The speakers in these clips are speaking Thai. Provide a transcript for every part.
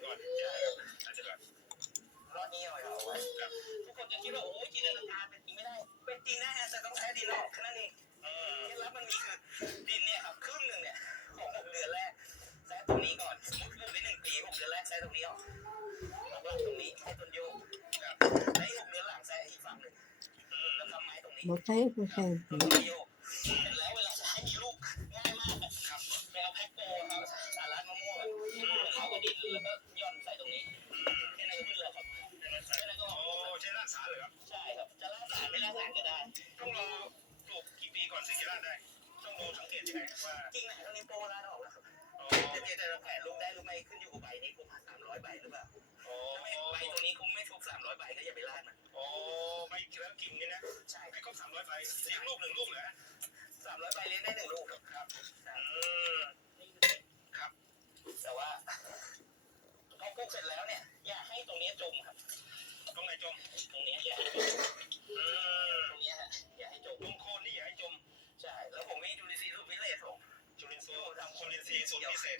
เดี๋ยวใส่เสร็จก่อนใส่เสร็จก่อนยอดนี้เราอยากเอาไว้ทุกคนจะคิดว่าโอ้ยจินตนาการเป็นจริงไม่ได้ เป็นจริงนะฮะแต่ต้องใช้ดินออกแค่นั้นเองเออเคล็ดลับมันมีคือดินเนี่ยครับครึ่งหนึ่งเนี่ยของหกเดือนแรกแซะตรงนี้ก่อนสมมติปลูกได้หนึ่งปีหกเดือนแรกแซะตรงนี้ออกแล้วก็ตรงนี้ให้ต้นโยกครับแล้วหกเดือนหลังแซะอีกฝั่งหนึ่งแล้วทำไม้ตรงนี้บอกใช้ผู้ชายแล้วก็โยก ดูสังเกตยังไงว่าจริงไหนเท่านี้โปรลาดออกแล้วครับอ๋อจะเพียงแต่เราแผ่ลูกได้หรือไม่ขึ้นอยู่กับใบนี้คุ้มสามร้อยใบหรือเปล่าอ๋อถ้าไม่ใบตัวนี้คุ้มไม่ครบสามร้อยใบก็อย่าไปลาดมันอ๋อใบเขียวกิ่งนี่นะใช่ให้ครบสามร้อยใบเลี้ยงลูกหนึ่งลูกเหรอสามร้อยใบเลี้ยงได้หนึ่งลูกครับครับอืม ครับ แต่ว่าพอปลูกเสร็จแล้วเนี่ย อย่าให้ตรงนี้จมครับ ตรงไหนจม ตรงนี้อย่าให้จม อืม ตรงนี้ฮะอย่าให้จม ตรงโคนนี่อย่าให้จม ใช่แล้วผมมีจุลินทรีย์รูปวิเลศผม จุลินทรีย์ทำจุลินทรีย์สูตร พิเศษ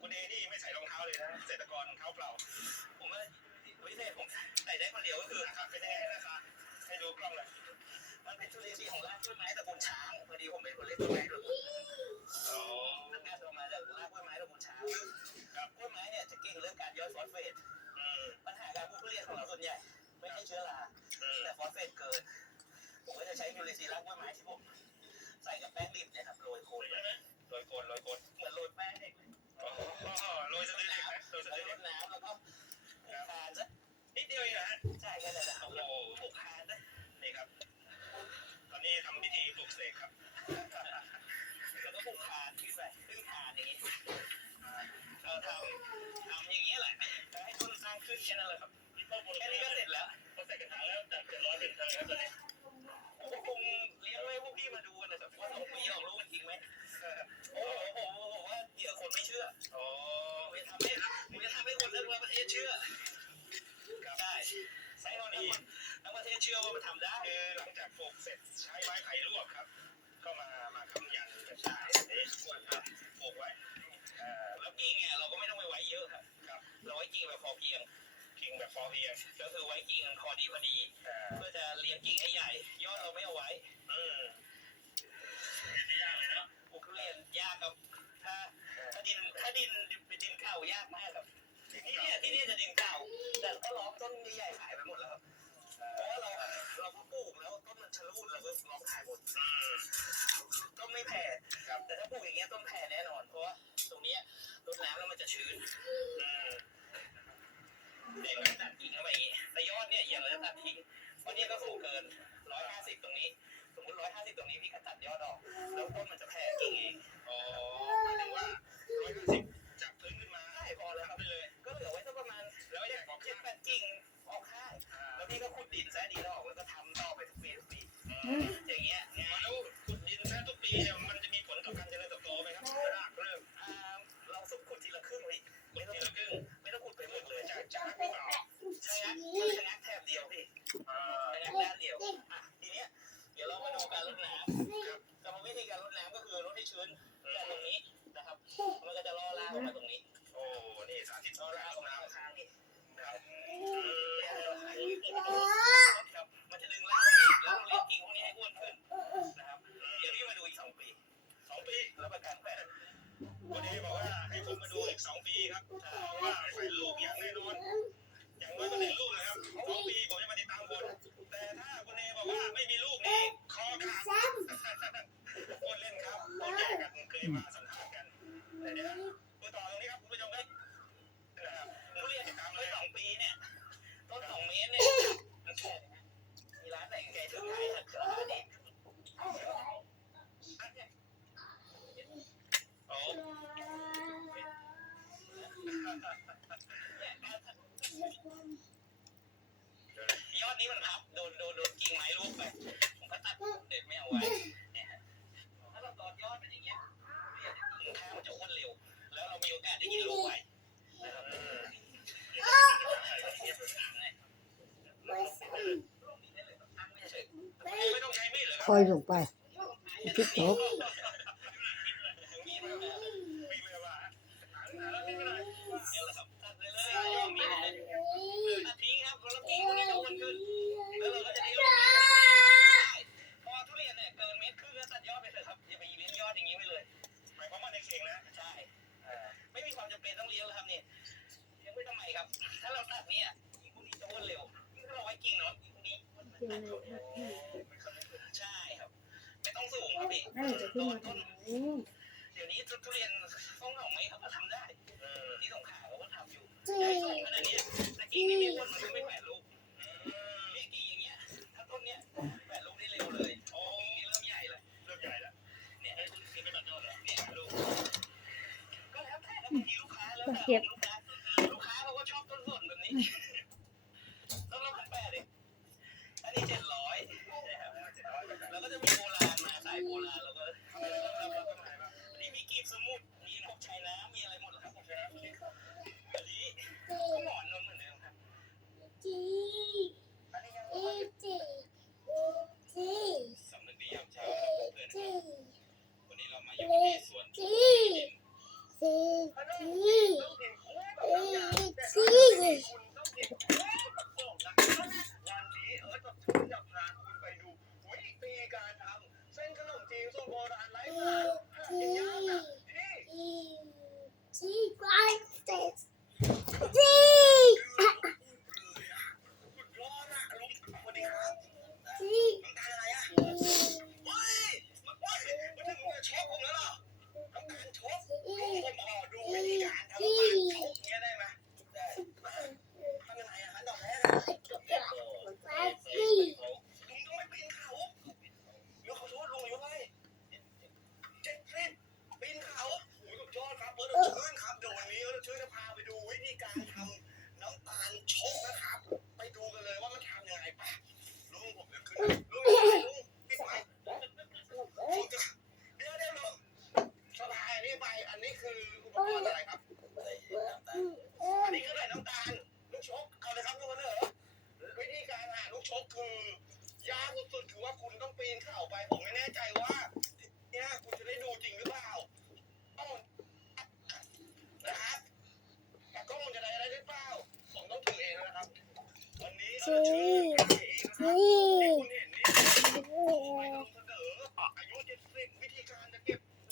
คุณเอนี่ไม่ใส่รองเท้าเลยนะเกษตรกรเท้าเปล่า ผมว่าวิเลศผมใส่ได้คนเดียวก็คือราคาเป็นยังไงราคาให้ดูกล้องเลย มันเป็นจุลินทรีย์ของรากต้นไม้ตระกูลช้างพอดีผมเป็นคนเล่นต้นไม้ด้วยอ๋อมันน่าจะมาจากรากกล้วยไม้ตระกูลช้างครับกล้วยไม้เนี่ยจะเก่งเรื่องการย่อยฟอสเฟตปัญหาการปลูกทุเรียนของเราส่วนใหญ่ ไม่ใช่เชื้อราแต่ฟอสเฟตเกินผมก็จะใช้ยูริซีราก รยสะดือเด็กนะโรยสะแล้วดือรเด็กดน้ำแล้วก็ผูกคานซะนิดเดียวเองนะฮะใช่แค่นั้นแหละครับโอ้โหผูกคานซะนี่ครับ ตอนนี้ทำพิธีปลุกเสกครับแล้วก็ผูกคานขึ้นไปขึ้นคานอย่างนี้เราทำทำอย่างนี้ยแหละแล้วให้ต้นสร้างขึ้นแค่นั้นเลยครับแค่นี้ก็เสร็จแล้วพอใส่กระถางแล้วจากเจ็ดร้อยเป็นเท่าไหร่ครับตอนนี้ผมก็คงเลี้ยงไว้พวกพี่มาดูกันนะครับว่าสองปีออกลูกมันจริงไหมโอ้โหผมว่าเดี๋ยวคนไม่เชื่ออ๋อ ให้คนทั้งประเทศเชื่อใช่ใช้เท่านี้ทั้งประเทศเชื่อว่ามันทำได้คือหลังจากปลูกเสร็จใช้ไม้ไผ่ลวกครับ ก็มามาค้ำยันกระชายนี่ปลูกครับปลูกไว้เอ่อแล้วกิ่งเนี่ยเราก็ไม่ต้องไปไว้เยอะครับครับ เราไว้กิ่งแบบพอเพียงกิ่งแบบพอเพียงก็คือไว้กิ่งพอดีพอดีเอ่อเพื่อจะเลี้ยงกิ่งให้ใหญ่ ยอดเราไม่เอาไว้ อืมไม่ยากเลยเนาะปลูกทุเรียนยากครับ ถ้าถ้าดินถ้าดินเป็นดินเก่ายากมากครับ ที่เนี่ยที่เนี่ยจะดินเก่า แต่ก็ล้อมต้นใหญ่ๆขายไปหมดแล้วครับเพราะว่าเราเราก็ปลูกแล้วต้นมันชะลูดเราก็ล้อมขายหมดอืมต้นไม่แผ่ครับแต่ถ้าปลูกอย่างเงี้ยต้นแผ่แน่นอนเพราะว่าตรงเนี้ยรดน้ำแล้วมันจะชื้นอืมเด็กมันตัดกิ่งเข้าไปอย่างงี้แต่ยอดเนี่ยอย่าเราจะตัดทิ้งเพราะเนี่ยก็สูงเกินร้อยห้าสิบตรงนี้ สมมติร้อยห้าสิบตรงนี้พี่ก็ตัดยอดออก แล้วต้นมันจะแผ่กิ่งเองอ๋อ ดินแซะดินออกแล้วก็ทำต่อไปทุกปีทุกปีอืมอย่างเงี้ยง่ายแล้วขุดดินแท้ทุกปีเนี่ยมันจะมีผลต่อการเจริญเติบโตไหมครับรากเริ่มอ่าเราสุกขุดทีละครึ่งพี่ไม่ต้องทีละครึ่งไม่ต้องขุดไปหมดเลยจะจะหรือเปล่าใช่ครับมันชะงักแถบเดียวพี่อ่าชะงักด้านเดียวอะทีเนี้ยเดี๋ยวเรามาดูการรดน้ำกรรมวิธีการรดน้ำก็คือรดให้ชื้นจากตรงนี้นะครับ มันก็จะล่อรากออกมาตรงนี้ ดูอีกสองปีครับว่าใป็ลูกอย่างแน่นอน อย่างน้อยก็หนึ่งลูกนะครับสองปีผมจะมาติดตามผลแต่ถ้าคุณเอบอกว่าไม่มีลูกนี่คอขาดคนเล่นครับคนแยกกันเคยมาส ล่อยลงไปทิกตกถ้าเราตัดเนี่ยยิ่นี้จะอ้วนเร็วถ้าเราไว้กิ่งเนาะยิ่งพวกนี้อ้วน สูงครับพี่งของนมาทางนู้เดี๋ยวนี้ทุเรียนห้องหองไม้เขาก็ทำได้ที่สงขลาเขาก็ทำอยู่ใช่ขนาดนี้ 滴 นี่